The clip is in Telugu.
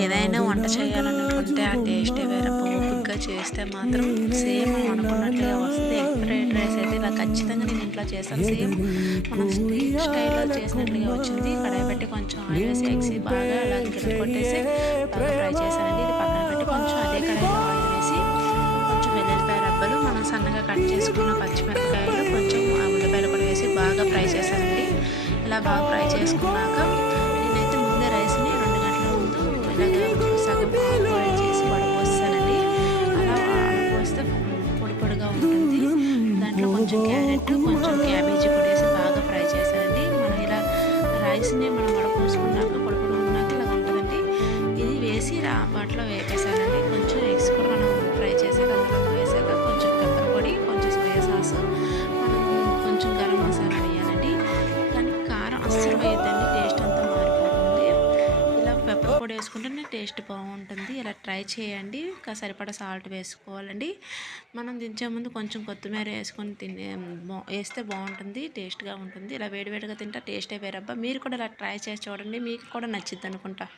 ఏదైనా వంట చేయాలనుకుంటే ఆ టేస్టే వేరే. ఓపికగా చేస్తే మాత్రం సేమ్ మనం అనుకున్నట్లుగా వస్తుంది. ఎగ్ ఫ్రైడ్ రైస్ అయితే ఇలా ఖచ్చితంగా నేను ఇంట్లో చేస్తాను. సేమ్ మనం స్ట్రీట్ స్టైల్లో చేసినట్లుగా వచ్చింది. కడాయి పెట్టి కొంచెం ఆయిల్ వేసి ఎగ్స్ బాగా అలా గిన్నె కొట్టేసి బాగా ఫ్రై చేశానండి. ఇది పక్కన పెట్టి కొంచెం అదే కడాయిలో ఆయిల్ వేసి కొంచెం వెల్లుల్లిపాయ రబ్బలు, మనం సన్నగా కట్ చేసుకున్న పచ్చిమిరపకాయలు, కొంచెం ఆ ఉల్లిపాయలు కూడా వేసి బాగా ఫ్రై చేశానండి. ఇలా బాగా ఫ్రై చేసుకున్నాక నేనైతే ముందే రైస్ని 2 గంటల ముందు ఇలాగ సగం బాయిల్ చేసి వడపోసానండి. అలా వడపోస్తే పొడి పొడిగా ఉంటుంది. దాంట్లో కొంచెం క్యారెట్, కొంచెం క్యాబేజీ కూడా వేసి బాగా ఫ్రై చేశానండి. మనం ఇలా రైస్ని మనం వడపోసుకున్నాక పొడి పొడి ఉన్నాక ఇలా ఉంటుందండి. ఇది వేసి వాటిలో వేపేసానండి. కొంచెం ఎగ్స్ కూడా మనం ఫ్రై చేసాక అందులో వేసాక కొంచెం పెప్పర్ పొడి, కొంచెం సోయా సాస్, మనం కొంచెం గరం మసాలా వేయాలండి. కానీ కారం అస్సలు వేయద్దండి, టేస్ట్ అంతా మారిపోతుంది. ఇలా పెప్పర్ పొడి వేసుకుంటేనే టేస్ట్ బాగుంటుంది. ఇలా ట్రై చేయండి. సరిపడా సాల్ట్ వేసుకోవాలండి. మనం దించే ముందు కొంచెం కొత్తిమీర వేసుకొని వేస్తే బాగుంటుంది, టేస్ట్గా ఉంటుంది. ఇలా వేడివేడిగా తింటే టేస్టే వేరబ్బా. మీరు కూడా ఇలా ట్రై చేసి చూడండి, మీకు కూడా నచ్చిద్ది అనుకుంటా.